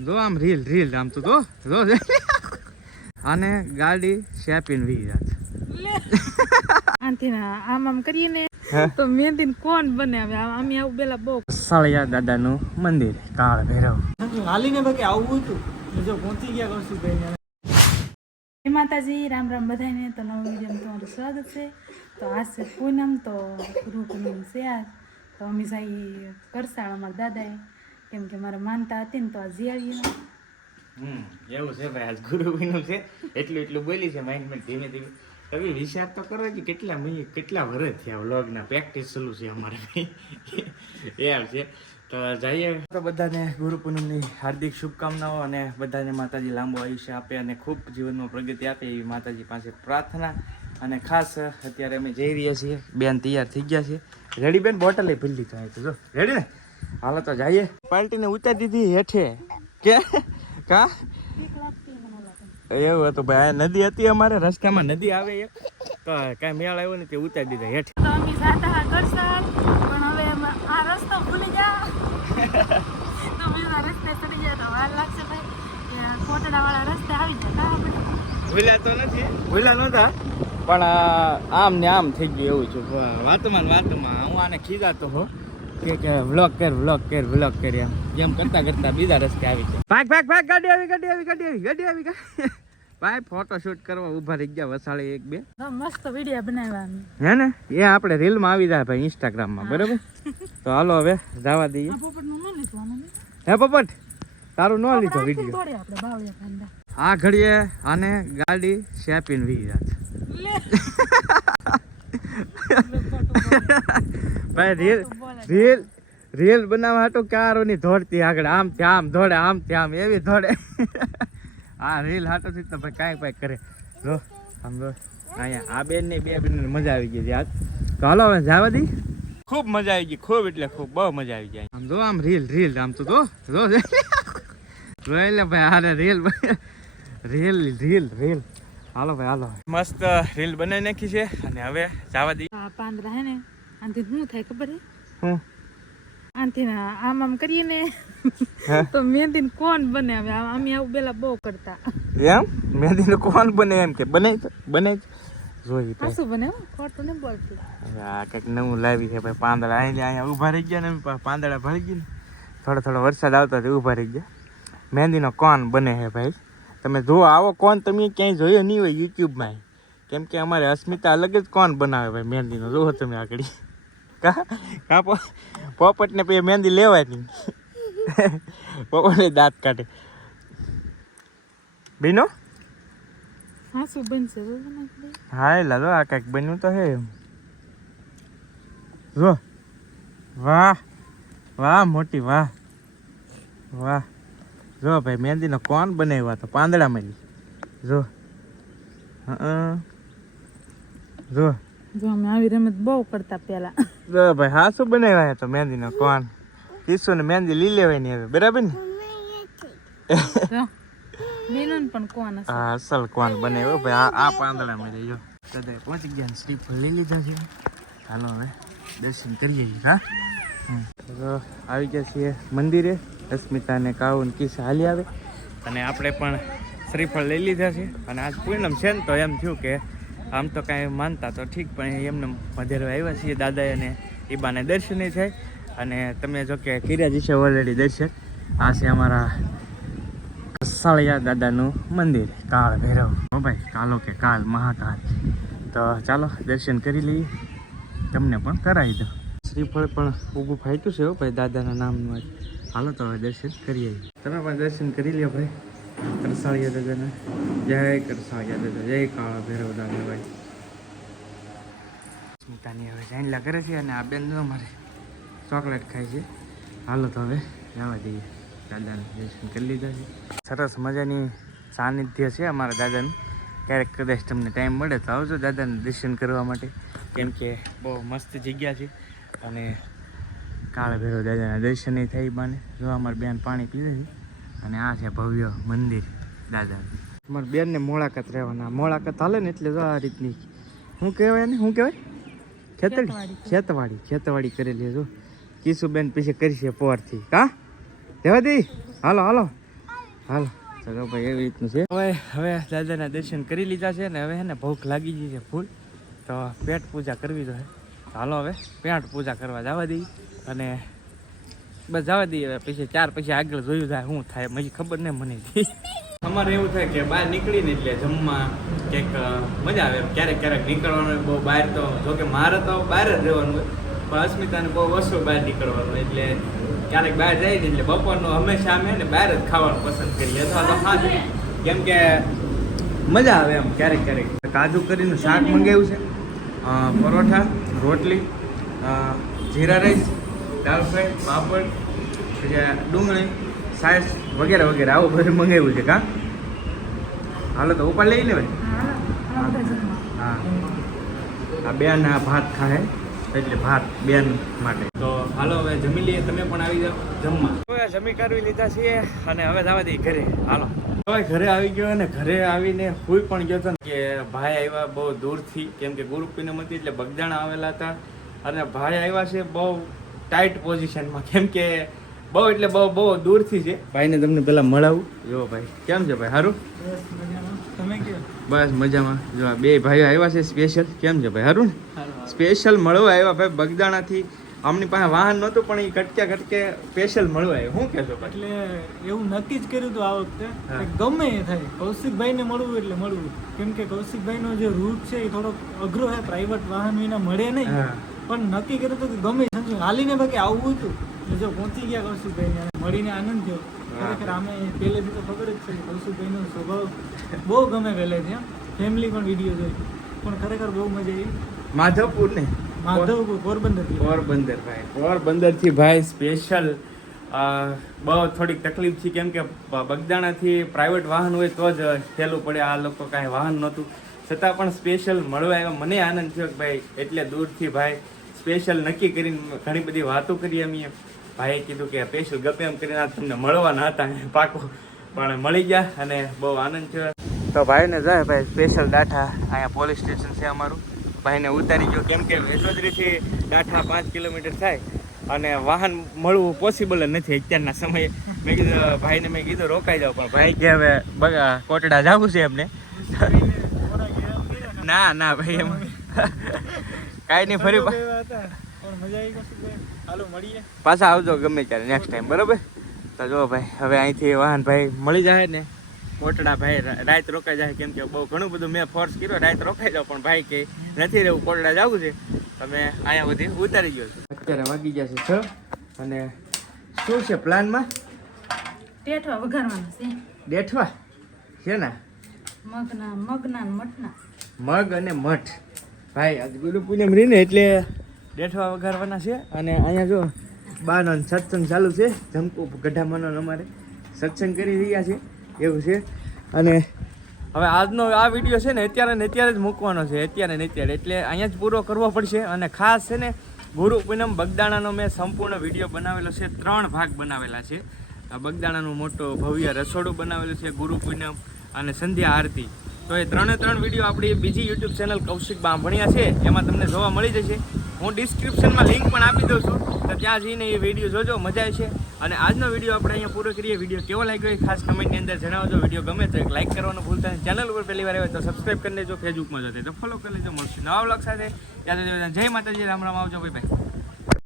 આમ જો આમ રીલ રીલ આમ તો જો આને ગાડી શેપીન વી જાત આંથી આમ કરીએ ને તો મહેંદી કોણ બનાવે આમ આવું પેલા બહુ સાળિયા દાદાનું મંદિર કાળ ભૈરવ હાલીને બાકી આવું હતું જો પહોંચી ગયા કૌશિકભાઈ. જય માતાજી, રામ રામ બધાને. તો નવું વિડીયોમાં તમારું સ્વાગત છે. તો આજ છે પૂનમ, તો ગુરુ પૂનમ છે આજ. તો અમે સાઈ કરસાળ અમારા દાદાએ, કેમ કે મારે માનતા હતી ને તો આ જીયાવીએ. એવું છે ભાઈ, આજ ગુરુ પૂનમ છે એટલું બોલી છે માઇન્ડ ધીમે ધીમે. હવે વિચાર તો કરો કે કેટલા વર્ષ થયા વ્લોગના પ્રેક્ટિસ ચાલુ છે અમારે ભાઈ એમ છે. તો જઈએ તો બધાને ગુરુ પૂનમની હાર્દિક શુભકામનાઓ અને બધાને માતાજી લાંબુ આયુષ્ય આપે અને ખૂબ જીવનમાં પ્રગતિ આપે એવી માતાજી પાસે પ્રાર્થના. અને ખાસ અત્યારે અમે જઈ રહ્યા છીએ, બેન તૈયાર થઈ ગયા છે. રેડી બેન? બોટલ ભૂલી લીધા તો જો રેડી ને. હાલો તો જઈએ. પાર્ટીને ઉતારી દીધી હેઠે કે કા એવું હતું ભાઈ. નદી હતી અમારે રસ્તામાં, નદી આવે એક તો કાંઈ મેળ આવ્યો ને તે ઉતારી દીધા હેઠે. તો અમે જાતા કરસાળ, પણ હવે આ રસ્તો ભૂલી ગયા તો અમે આ રસ્તે ચડી ગયા તો વાર લાગશે ભાઈ. કોટડા વાળા રસ્તે આવી જતા આપણે. ભૂલ્યા તો નથી, ભૂલ્યા નહોતા, પણ આમ ને આમ થઈ ગયું એવું છે વાતમાં હું આને ખીજાતો હો કે વ્લોગ કર એમ કરતા બીજા રસ્તે આવી ગયા. ભાગ ગાડી આવી ભાઈ ફોટો શૂટ કરવા ઉભા રહી ગયા વસાળે એક બે. મસ્ત વિડીયો બનાવવાની હે ને, એ આપણે રીલમાં આવી જાય ભાઈ ઇન્સ્ટાગ્રામમાં, બરાબર. તો હાલો હવે જવા દઈએ. હે પોપટ, તારું ન લીધો વિડીયો. આ ઘડીએ આને ગાડી શેપીન વી જાત ભાઈ. રીલ બનાવવા હાટો કારોની દોડતી આગળ, આમ ત્યાં દોડે, આમ ત્યાં એવી દોડે. આ રીલ હાટો થી તો ભાઈ કાંઈ કરે. જો આમ જો અહીંયા આ બેન ને બે બેન મજા આવી ગઈ આજ. તો હાલો હવે જવા દી. ખૂબ મજા આવી ગઈ, ખૂબ એટલે ખૂબ, બહુ મજા આવી જાય. આમ જો આમ રીલ આમ તો જો એટલે ભાઈ આને રીલ હાલો ભાઈ હાલો. મસ્ત રીલ બનાવી નાખી છે અને હવે જવા દઈએ. આ પાંદડા હે ને આનથી શું થાય ખબર હે? હું આનથી આમ કરીએ ને તો મહેંદી કોણ બનાવે અમે આવું પેલા બહુ કરતા. એમ મહેંદી નું કોણ બને એમ કે બને જોઈ શું બને ખોટું ને બોલતું. આ કંઈક નવું લાવી છે ભાઈ. પાંદડા અહીંયા ઊભા રહી ગયા ને પાંદડા ભરી ગયા ને થોડો વરસાદ આવતો ઊભા રહી ગયા. મહેંદીનો કોણ બને છે ભાઈ. તમે જુઓ, આવો કોણ તમે ક્યાંય જોયો નહીં હોય યુટ્યુબમાં. કેમ કે અમારે અસ્મિતા અલગ જ કોણ બનાવે ભાઈ મહેંદીનો. જુઓ તમે આગળ કા પોપટને પછી મહેંદી લેવાય નહીં. પોપટે દાંત કાઢે. બીનો હા શું બનશે? હા એલા જો આ કંઈક બન્યું તો હે એમ. જો વાહ મોટી વાહ. જો ભાઈ મહેંદીનો કોણ બનાવ્યા તો પાંદડામાં. જો અમે આવી રમત બહુ કરતા પેલા. જો ભાઈ હા શું બનાવ્યા તો મહેંદીનો કોણ. કિસ્સો ને મહેંદી લઈ લેવાય ને હવે, બરાબર ને. પણ કોણ હા અસલ કોણ બનાવ્યો ભાઈ. આ પાંદડામાં જો કદાચ પહોંચી ગયા. શ્રીફળ લઈ લીધા છે. હાલો હવે દર્શન કરીએ. હા આવી ગયા છીએ મંદિરે. અસ્મિતાને કાઉન કિસ હાલી આવે અને આપણે પણ શ્રીફળ લઈ લીધા છે. અને આજ પૂનમ છે ને તો એમ થયું કે આમ તો કાંઈ માનતા તો ઠીક, પણ એમને મધેરવા આવ્યા છીએ દાદાએ અને એ બાને દર્શને થાય. અને તમે જો કે કર્યા જ છે ઓલરેડી દર્શન. આ છે અમારા સાળિયા દાદાનું મંદિર કાળ ભૈરવ. હો ભાઈ, કાલો કે કાલ મહાકાલ. તો ચાલો દર્શન કરી લઈએ, તમને પણ કરાવી દો. શ્રીફળ પણ ઊભું ફાટ્યું છે ભાઈ દાદાના નામનું આજ. હાલો તો હવે દર્શન કરીએ. તમે પણ દર્શન કરી લ્યો ભાઈ કરસાળિયા દાદાના. જય કરસાળિયા દાદા, જય કાળા ભૈરવ દાદા ભાઈ. સ્મિતાની હવે જાણલા કરે છે અને આ બેન અમારે ચોકલેટ ખાય છે. હાલો તો હવે જવા દઈએ. દાદાને દર્શન કરી લીધા છે. સરસ મજાની સાનિધ્ય છે અમારા દાદાનું. ક્યારેક કદાચ તમને ટાઈમ મળે તો આવજો દાદાને દર્શન કરવા માટે, કેમ કે બહુ મસ્ત જગ્યા છે. અને કાળા ભૈરવ દાદાના દર્શન થાય બાને. જો અમારી બેન પાણી પીવે છે અને આ છે ભવ્ય મંદિર દાદા. અમારી બેનને મોળાકત રહેવાના. મોળાકત હાલે ને એટલે જો આ રીતની શું કહેવાય ને, શું કહેવાય ખેતવાડી કરેલી. જો કિશુબેન પછી કરી છે પોરથી. કા જવા દે. હાલો હાલ ચલો ભાઈ એવી રીતનું છે. હવે દાદાના દર્શન કરી લીધા છે ને હવે હે ને ભૂખ લાગી ગઈ છે ફૂલ, તો પેટ પૂજા કરવી જોઈએ. હાલો હવે પેટ પૂજા કરવા જવા દઈએ અને બસ જવા દઈએ. હવે પછી 4 પછી આગળ જોયું જાય શું થાય, મને ખબર નહીં મને. અમારે એવું થાય કે બહાર નીકળીને એટલે જમવા કંઈક મજા આવે. ક્યારેક ક્યારેક નીકળવાનું બહુ બહાર, તો જોકે મારે તો બહાર જ રહેવાનું હોય, પણ અસ્મિતાને બહુ ઓછું બહાર નીકળવાનું, એટલે ક્યારેક બહાર જાય ને એટલે બપોરનું હંમેશા અમે ને બહાર જ ખાવાનું પસંદ કરીએ અથવા તો ખાધું, કેમ કે મજા આવે એમ. ક્યારેક ક્યારેક કાજુ કરીનું શાક મંગાવ્યું છે, પરોઠા, રોટલી, જીરા રાઈસ, દાળ ફ્રાય, પાપડ, પછી ડુંગળી, સાઈસ વગેરે વગેરે આવું બધું મંગાવ્યું છે. કા હાલો તો ઉપર લઈ લેવાય. હા આ બેન આ ભાત ખાય એટલે ભાત બેન માટે. તો હાલો હવે જમી લઈએ, તમે પણ આવી જાઓ જમવા. હવે જમી કરવી લીધા છીએ અને હવે જવા દઈએ ઘરે. હાલો હવે ઘરે આવી ગયો અને ઘરે આવીને હુઈ પણ ગયો હતો કે ભાઈ આવ્યા બહુ દૂરથી, કેમ કે ગુરુ પૂનમ હતી એટલે બગદાણા આવેલા હતા અને ભાઈ આવ્યા છે બહુ ટાઈટ પોઝિશનમાં, કેમ કે બહુ એટલે બહુ દૂરથી છે. ભાઈને તમને પેલા મળાવું. જો ભાઈ કેમ છે ભાઈ? સારું? તમે કેમ? બસ મજામાં. જો આ બે ભાઈઓ આવ્યા છે સ્પેશિયલ. કેમ છે ભાઈ? સારું ને? સ્પેશિયલ મળવા આવ્યા ભાઈ બગદાણાથી. આમની પાસે વાહન નહોતું પણ એ કટકે સ્પેશિયલ મળવા આવ્યો. શું કહેશો ભાઈ? એટલે એવું નક્કી જ કર્યું હતું આ વખતે કે ગમે એ થાય કૌશિકભાઈને મળવું એટલે મળવું, કેમ કે કૌશિકભાઈનો જે રૂટ છે એ થોડોક અઘરો છે, પ્રાઇવેટ વાહન વિના મળે નહીં. પણ નક્કી કર્યું હતું કે ગમે હાલીને બાકી આવવું હતું. જો પહોંચી ગયા કૌશિકભાઈને, મળીને આનંદ થયો. ખરેખર આમે પહેલેથી તો ખબર જ છે કે કૌશિકભાઈનો સ્વભાવ બહુ ગમે પહેલેથી. ફેમિલી પણ વિડીયો જોઈ, પણ ખરેખર બહુ મજા આવી. માધવપુર ને માધવપુર પોરબંદર ભાઈ, પોરબંદરથી ભાઈ સ્પેશિયલ. બહુ થોડીક તકલીફ છે, કેમ કે બગદાણાથી પ્રાઇવેટ વાહન હોય તો જ સહેલું પડે. આ લોકો કાંઈ વાહન નહોતું, છતાં પણ સ્પેશિયલ મળવા આવ્યા. મને આનંદ થયો કે ભાઈ એટલે દૂરથી ભાઈ સ્પેશિયલ નક્કી કરીને ઘણી બધી વાતો કરી અમે. ભાઈએ કીધું કે સ્પેશિયલ ગમે એમ કરીને તમને મળવાના હતા પાકું, પણ મળી ગયા અને બહુ આનંદ થયો. તો ભાઈને જાય ભાઈ સ્પેશિયલ ડાઠા, અહીંયા પોલીસ સ્ટેશન છે અમારું. ભાઈને ઉતારી ગયો, કેમ કે વેસોદરીથી ડાઠા 5 કિલોમીટર થાય અને વાહન મળવું પોસિબલ જ નથી અત્યારના સમયે. મેં કીધું ભાઈને રોકાઈ જાઓ, પણ ભાઈ કે હવે બગા કોટડા જવું છે એમને. ના ભાઈ એમ કાંઈ નહીં, ફરી પાછા આવજો ગમે ત્યારે નેક્સ્ટ ટાઈમ, બરાબર? તો જો ભાઈ હવે અહીંથી વાહન ભાઈ મળી જાય ને કોટડા ભાઈ રાત રોકાઈ જાય, કેમ કે બહુ ઘણું બધું મેં ફોર્સ કર્યો રાત રોકાઈ જાઓ, પણ ભાઈ કે નથી રહેવું, કોટડા જવું છે. તમે અહીંયા બધી ઉતારી ગયો છો. અત્યારે વાગી ગયા છે 6 અને શું છે પ્લાનમાં? ટેઠવા વઘારવાના છે. ડેઠવા છે ને? મગના ને મઠના. મગ અને મઠ ભાઈ આજ ગુરુ પૂનમ રહી ને એટલે ડેઠવા વઘારવાના છે. અને અહીંયા જો બાનો સત્સંગ ચાલુ છે, જમકુ ગઢામાંનો અમારે સત્સંગ કરી રહ્યા છે એવું છે. અને હવે આજનો આ વિડીયો છે ને અત્યારે ને અત્યારે જ મૂકવાનો છે, અત્યારે ને અત્યારે, એટલે અહીંયા જ પૂરો કરવો પડશે. અને ખાસ છે ને ગુરુ પૂનમ બગદાણાનો મેં સંપૂર્ણ વિડીયો બનાવેલો છે, 3 ભાગ બનાવેલા છે. બગદાણાનું મોટો ભવ્ય રસોડું બનાવેલું છે, ગુરુ પૂનમ અને સંધ્યા આરતી. તો એ 3 વિડીયો આપણી બીજી યુટ્યુબ ચેનલ કૌશિક બાંભણિયા છે એમાં તમને જોવા મળી જશે. હું ડિસ્ક્રિપ્શનમાં લિંક પણ આપી દઉં છું, તો ત્યાં જઈને એ વિડીયો જોજો, મજા આવશે. અને આજનો વિડીયો આપણે અહીંયા પૂરો કરીએ. વિડીયો કેવો લાગ્યો એ ખાસ કમેન્ટની અંદર જણાવજો. વિડીયો ગમે તો એક લાઇક કરવાનું ભૂલતા નહીં. ચેનલ ઉપર પહેલી વાર આવે તો સબસ્ક્રાઈબ કરી લેજો, ફેસબુકમાં જોતે તો ફોલો કરી લેજો. મળશું નવા વ્લોગ સાથે. ત્યાં જય માતાજી, રામ રામ, આવજો ભાઈ.